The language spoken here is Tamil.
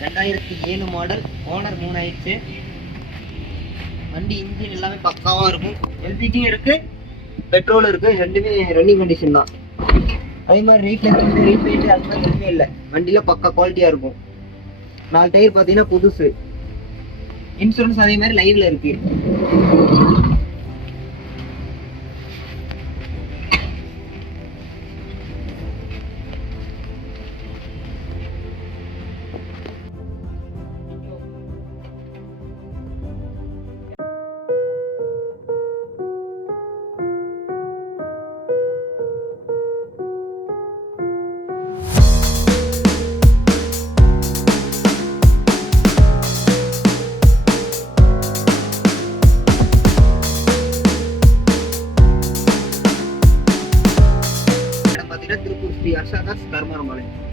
2007 மாடல், ஓனர் 3 ஆயிடுச்சு. வண்டி இன்ஜின் எல்லாமே பக்காவாக இருக்கும். எல்பிஜியும் இருக்குது, பெட்ரோல் இருக்குது, ரெண்டுமே ரன்னிங் கண்டிஷன் தான். அதே மாதிரி ரீபெயிண்ட் அது மாதிரி எதுவுமே இல்லை. வண்டியில் பக்கா குவாலிட்டியாக இருக்கும். 4 டயர் பார்த்தீங்கன்னா புதுசு. இன்சூரன்ஸ் அதே மாதிரி லைவ்ல இருக்கு. திருப்பூர் ஸ்ரீ அர்ஷாதாஸ் கருமாரம்பாளையம்.